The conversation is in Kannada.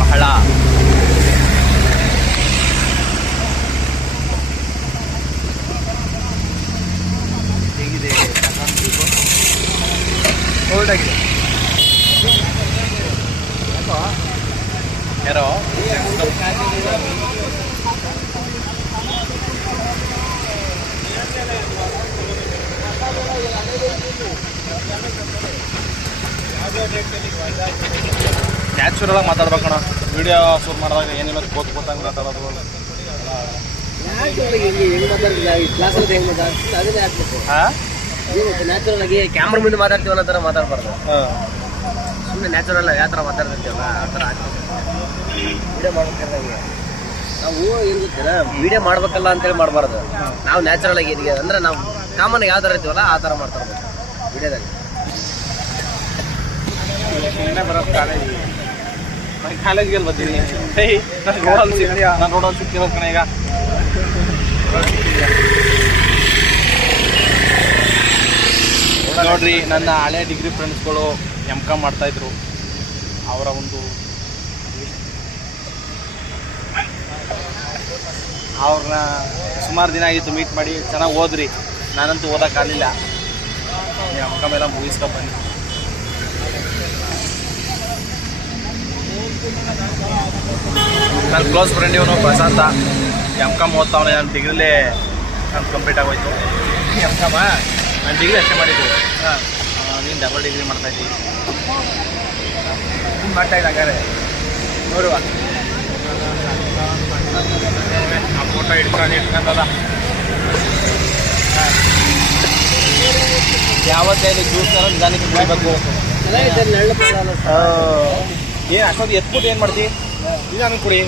ಬಹಳ ಹೇಗಿದೆ ಕೋಲ್ಡ್ ಆಗಿದೆ ಯಾರೋ ನ್ಯಾಚುರಲ್ ಆಗಿ ಮಾತಾಡ್ಬೇಕಣ ವಿಡಿಯೋ ಶೂಟ್ ಮಾಡಿದಾಗ ಏನಿಲ್ಲ ಗೊತ್ತಂಗೆ ಮಾತಾಡೋದು ನ್ಯಾಚುರಲ್ ಆಗಿ ಕ್ಯಾಮ್ರಾ ಮುಂದೆ ಮಾತಾಡ್ತೀವಿ ಅನ್ನೋ ಥರ ಮಾತಾಡ್ಬಾರ್ದು. ಸುಮ್ಮನೆ ನ್ಯಾಚುರಲ್ ಯಾವ ಥರ ಮಾತಾಡ್ತಿರ್ತೀವಲ್ಲ ಆ ಥರ ವಿಡಿಯೋ ಮಾಡ್ಬೇಕಾದ್ರೆ ನಾವು ಏನು ಗೊತ್ತೀರ, ವಿಡಿಯೋ ಮಾಡ್ಬೇಕಲ್ಲ ಅಂತೇಳಿ ಮಾಡಬಾರ್ದು. ನಾವು ನ್ಯಾಚುರಲ್ ಆಗಿ ಇದೀವಿ ಅಂದರೆ ನಾವು ಕಾಮನ್ ಯಾವ ಥರ ಇರ್ತೀವಲ್ಲ ಆ ಥರ ಮಾಡ್ತಾರ್ಬೇಕು ವಿಡಿಯೋದಾಗ. ಬರೋದು ಕಾಲೇಜ್ಗೆ ಬರ್ತೀನಿ ನಾನು ರೋಡಲ್ಲಿ ಸಿಗ್ತಿರೋದು ಕಣ ಈಗ. ನೋಡ್ರಿ, ನನ್ನ ಹಳೆ ಡಿಗ್ರಿ ಫ್ರೆಂಡ್ಸ್ಗಳು M.Com ಮಾಡ್ತಾಯಿದ್ರು. ಅವರ ಒಂದು ಅವ್ರನ್ನ ಸುಮಾರು ದಿನ ಆಗಿತ್ತು ಮೀಟ್ ಮಾಡಿ. ಚೆನ್ನಾಗಿ ಓದ್ರಿ, ನಾನಂತೂ ಓದೋಕ್ಕಾಗಲಿಲ್ಲ. M.Com ಎಲ್ಲ ಮುಗಿಸ್ಕೊಬನ್ನಿ. ನನ್ನ ಕ್ಲೋಸ್ ಫ್ರೆಂಡ್ ಇವನು ಪ್ರಶಾಂತ, M.Com ಓದ್ತಾವನೆ. ನನ್ನ ಡಿಗ್ರಿಲೇ ನಾನು ಕಂಪ್ಲೀಟ್ ಆಗೋಯ್ತು. M.Com ನಾನು ಡಿಗ್ರಿ ಅಷ್ಟೇ ಮಾಡಿದ್ದು. ನೀನು ಡಬಲ್ ಡಿಗ್ರಿ ಮಾಡ್ತಾಯಿದ್ದೀವಿ. ಮಾಡ್ತಾಯಿದ್ದ ಹಂಗಾರೆ ನೋಡುವ ಆ ಫೋಟೋ ಇಟ್ಕೊಂಡಲ್ಲ. ಯಾವತ್ತೈದು ಜ್ಯೂಸ್ ನಿಧಾನಕ್ಕೆ ಕುಡಿಬೇಕು. ಏನು ಅಷ್ಟೊಂದು ಎತ್ಬಿಟ್ಟು ಏನು ಮಾಡ್ತೀವಿ? ನಿಧಾನಕ್ಕೆ ಕುಡಿ.